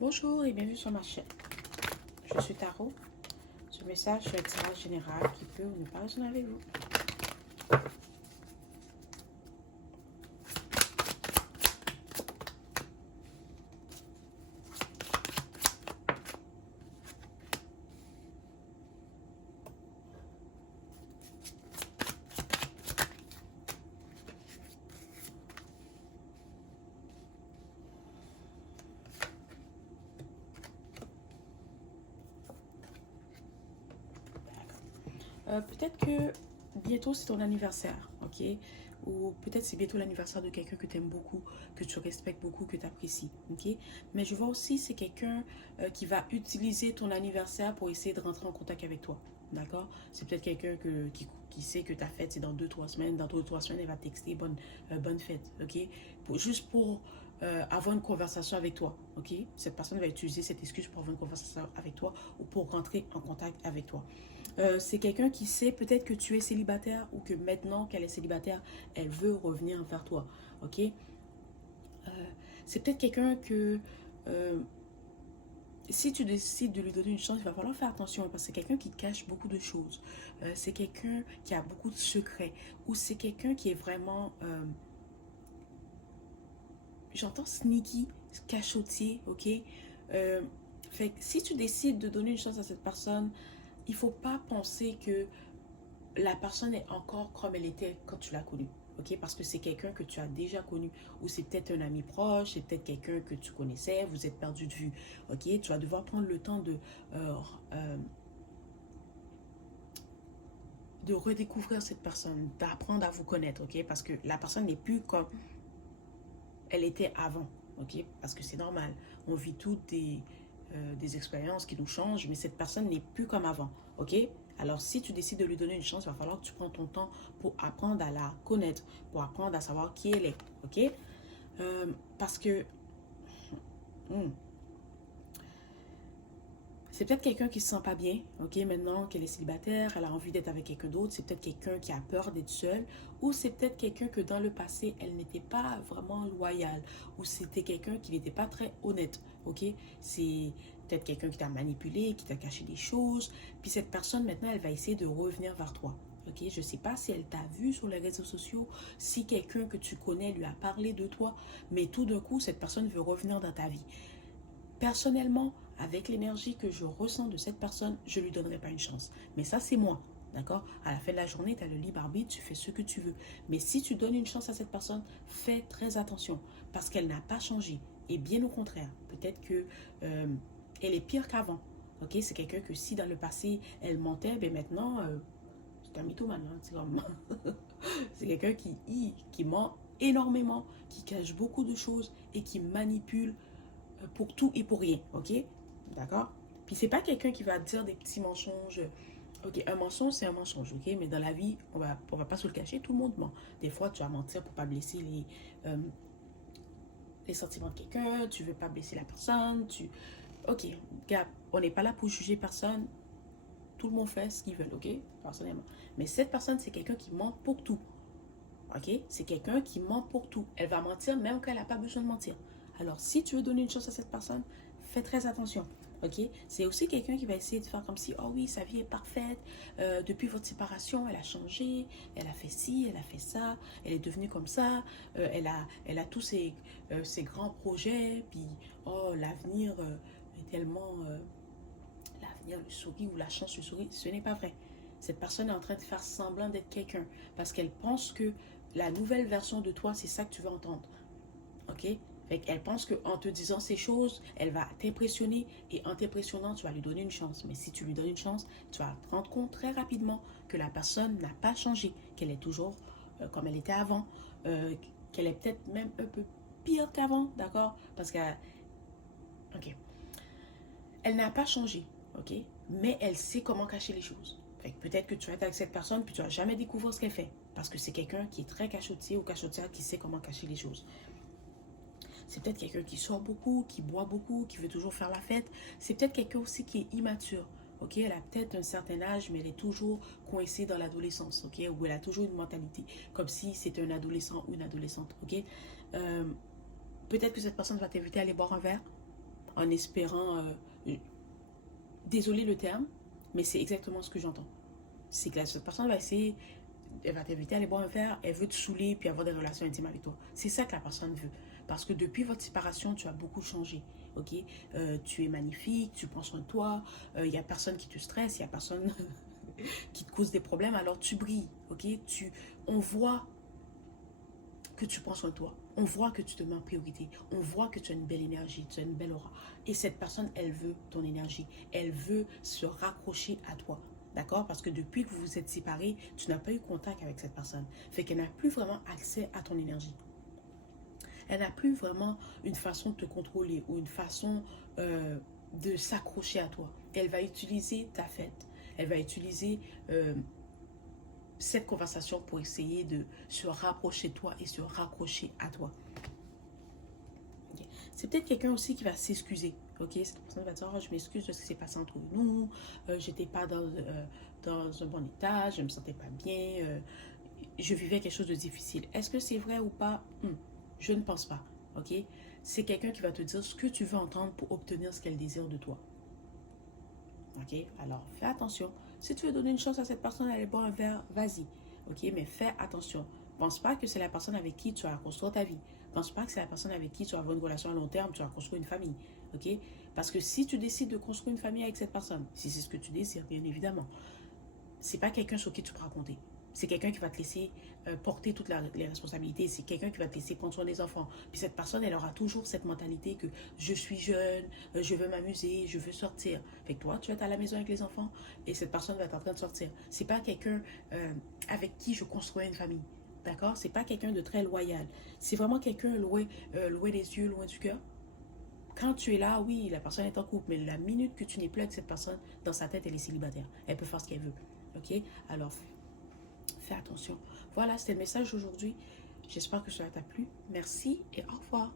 Bonjour et bienvenue sur ma chaîne. Je suis Tarot. Ce message est un tirage général qui peut ou ne pas résonner avec vous. Peut-être que bientôt c'est ton anniversaire, ok? Ou peut-être c'est bientôt l'anniversaire de quelqu'un que tu aimes beaucoup, que tu respectes beaucoup, que tu apprécies, ok? Mais je vois aussi c'est quelqu'un qui va utiliser ton anniversaire pour essayer de rentrer en contact avec toi, d'accord? C'est peut-être quelqu'un qui sait que ta fête c'est dans 2-3 semaines. Dans 2-3 semaines, elle va texter bonne fête, ok? Juste pour avoir une conversation avec toi, ok? Cette personne va utiliser cette excuse pour avoir une conversation avec toi ou pour rentrer en contact avec toi. C'est quelqu'un qui sait peut-être que tu es célibataire ou que maintenant qu'elle est célibataire, elle veut revenir vers toi. Ok. C'est peut-être quelqu'un que si tu décides de lui donner une chance, il va falloir faire attention parce que c'est quelqu'un qui cache beaucoup de choses. C'est quelqu'un qui a beaucoup de secrets ou c'est quelqu'un qui est vraiment, j'entends sneaky, cachotier, ok. Fait que si tu décides de donner une chance à cette personne, il faut pas penser que la personne est encore comme elle était quand tu l'as connue. Ok, parce que c'est quelqu'un que tu as déjà connu, ou c'est peut-être un ami proche, c'est peut-être quelqu'un que tu connaissais, vous êtes perdu de vue. Ok, tu vas devoir prendre le temps euh, euh, de redécouvrir cette personne, d'apprendre à vous connaître. Ok, parce que la personne n'est plus comme elle était avant. Ok, parce que c'est normal. On vit toutes des expériences qui nous changent, mais cette personne n'est plus comme avant. Ok. Alors, si tu décides de lui donner une chance, il va falloir que tu prennes ton temps pour apprendre à la connaître, pour apprendre à savoir qui elle est. Ok. Parce que hmm, c'est peut-être quelqu'un qui se sent pas bien, ok, maintenant qu'elle est célibataire, elle a envie d'être avec quelqu'un d'autre, c'est peut-être quelqu'un qui a peur d'être seule, ou c'est peut-être quelqu'un que dans le passé, elle n'était pas vraiment loyale, ou c'était quelqu'un qui n'était pas très honnête, ok, c'est peut-être quelqu'un qui t'a manipulé, qui t'a caché des choses, puis cette personne maintenant, elle va essayer de revenir vers toi. Ok, je ne sais pas si elle t'a vu sur les réseaux sociaux, si quelqu'un que tu connais lui a parlé de toi, mais tout d'un coup, cette personne veut revenir dans ta vie. Personnellement, avec l'énergie que je ressens de cette personne, je ne lui donnerai pas une chance. Mais ça, c'est moi. D'accord. À la fin de la journée, tu as le libre arbitre, tu fais ce que tu veux. Mais si tu donnes une chance à cette personne, fais très attention. Parce qu'elle n'a pas changé. Et bien au contraire, peut-être que elle est pire qu'avant. Ok, c'est quelqu'un que si dans le passé, elle mentait, ben maintenant, c'est un mythomane. Hein, c'est comme... c'est quelqu'un qui ment énormément, qui cache beaucoup de choses et qui manipule pour tout et pour rien, ok? D'accord? Puis c'est pas quelqu'un qui va dire des petits mensonges. Ok, un mensonge, c'est un mensonge, ok? Mais dans la vie, on va pas se le cacher, tout le monde ment. Des fois, tu vas mentir pour pas blesser les sentiments de quelqu'un, tu veux pas blesser la personne, Ok, gars, on n'est pas là pour juger personne, tout le monde fait ce qu'il veut, ok? Personnellement. Mais cette personne, c'est quelqu'un qui ment pour tout. Ok? C'est quelqu'un qui ment pour tout. Elle va mentir même quand elle n'a pas besoin de mentir. Alors, si tu veux donner une chance à cette personne, fais très attention. Ok? C'est aussi quelqu'un qui va essayer de faire comme si, oh oui, sa vie est parfaite. Depuis votre séparation, elle a changé. Elle a fait ci, elle a fait ça. Elle est devenue comme ça. Elle a tous ses grands projets. Puis, oh, l'avenir est tellement... l'avenir lui sourit ou la chance lui sourit. Ce n'est pas vrai. Cette personne est en train de faire semblant d'être quelqu'un parce qu'elle pense que la nouvelle version de toi, c'est ça que tu veux entendre. Ok? Elle pense qu'en te disant ces choses, elle va t'impressionner et en t'impressionnant, tu vas lui donner une chance. Mais si tu lui donnes une chance, tu vas te rendre compte très rapidement que la personne n'a pas changé, qu'elle est toujours comme elle était avant, qu'elle est peut-être même un peu pire qu'avant, d'accord? Parce qu'elle ok, elle n'a pas changé, ok? Mais elle sait comment cacher les choses. Peut-être que tu vas être avec cette personne puis tu vas jamais découvrir ce qu'elle fait. Parce que c'est quelqu'un qui est très cachotier ou cachotière qui sait comment cacher les choses. C'est peut-être quelqu'un qui sort beaucoup, qui boit beaucoup, qui veut toujours faire la fête. C'est peut-être quelqu'un aussi qui est immature. Ok, elle a peut-être un certain âge, mais elle est toujours coincée dans l'adolescence, ok, ou elle a toujours une mentalité comme si c'était un adolescent ou une adolescente, ok. Peut-être que cette personne va t'inviter à aller boire un verre, en espérant... désolé le terme, mais c'est exactement ce que j'entends. C'est que cette personne va essayer, elle va t'inviter à aller boire un verre, elle veut te saouler puis avoir des relations intimes avec toi. C'est ça que la personne veut. Parce que depuis votre séparation, tu as beaucoup changé. Ok, tu es magnifique, tu prends soin de toi, il n'y a personne qui te stresse, il n'y a personne qui te cause des problèmes, alors tu brilles. Ok, on voit que tu prends soin de toi. On voit que tu te mets en priorité. On voit que tu as une belle énergie, tu as une belle aura. Et cette personne, elle veut ton énergie. Elle veut se raccrocher à toi. D'accord? Parce que depuis que vous vous êtes séparés, tu n'as pas eu contact avec cette personne. Fait qu'elle n'a plus vraiment accès à ton énergie. Elle n'a plus vraiment une façon de te contrôler ou une façon de s'accrocher à toi. Elle va utiliser ta fête. Elle va utiliser cette conversation pour essayer de se rapprocher de toi et se raccrocher à toi. Okay. C'est peut-être quelqu'un aussi qui va s'excuser. Ok, cette personne va dire oh, je m'excuse de ce qui s'est passé entre nous, j'étais pas dans un bon état, je me sentais pas bien, je vivais quelque chose de difficile. Est-ce que c'est vrai ou pas? Je ne pense pas. Ok, c'est quelqu'un qui va te dire ce que tu veux entendre pour obtenir ce qu'elle désire de toi. Ok, alors fais attention. Si tu veux donner une chance à cette personne, aller boire un verre, vas-y. Ok, mais fais attention. Pense pas que c'est la personne avec qui tu vas construire ta vie. Pense pas que c'est la personne avec qui tu vas avoir une relation à long terme, tu vas construire une famille. Ok, parce que si tu décides de construire une famille avec cette personne, si c'est ce que tu désires, bien évidemment, c'est pas quelqu'un sur qui tu pourras compter. C'est quelqu'un qui va te laisser porter toutes les responsabilités. C'est quelqu'un qui va te laisser prendre soin des enfants. Puis cette personne, elle aura toujours cette mentalité que je suis jeune, je veux m'amuser, je veux sortir. Fait que toi, tu vas être à la maison avec les enfants et cette personne va être en train de sortir. C'est pas quelqu'un avec qui je construis une famille. D'accord? C'est pas quelqu'un de très loyal. C'est vraiment quelqu'un loin des yeux, loin du cœur. Quand tu es là, oui, la personne est en couple, mais la minute que tu n'es plus avec cette personne, dans sa tête, elle est célibataire. Elle peut faire ce qu'elle veut. Ok? Alors, fais attention. Voilà, c'était le message d'aujourd'hui. J'espère que cela t'a plu. Merci et au revoir.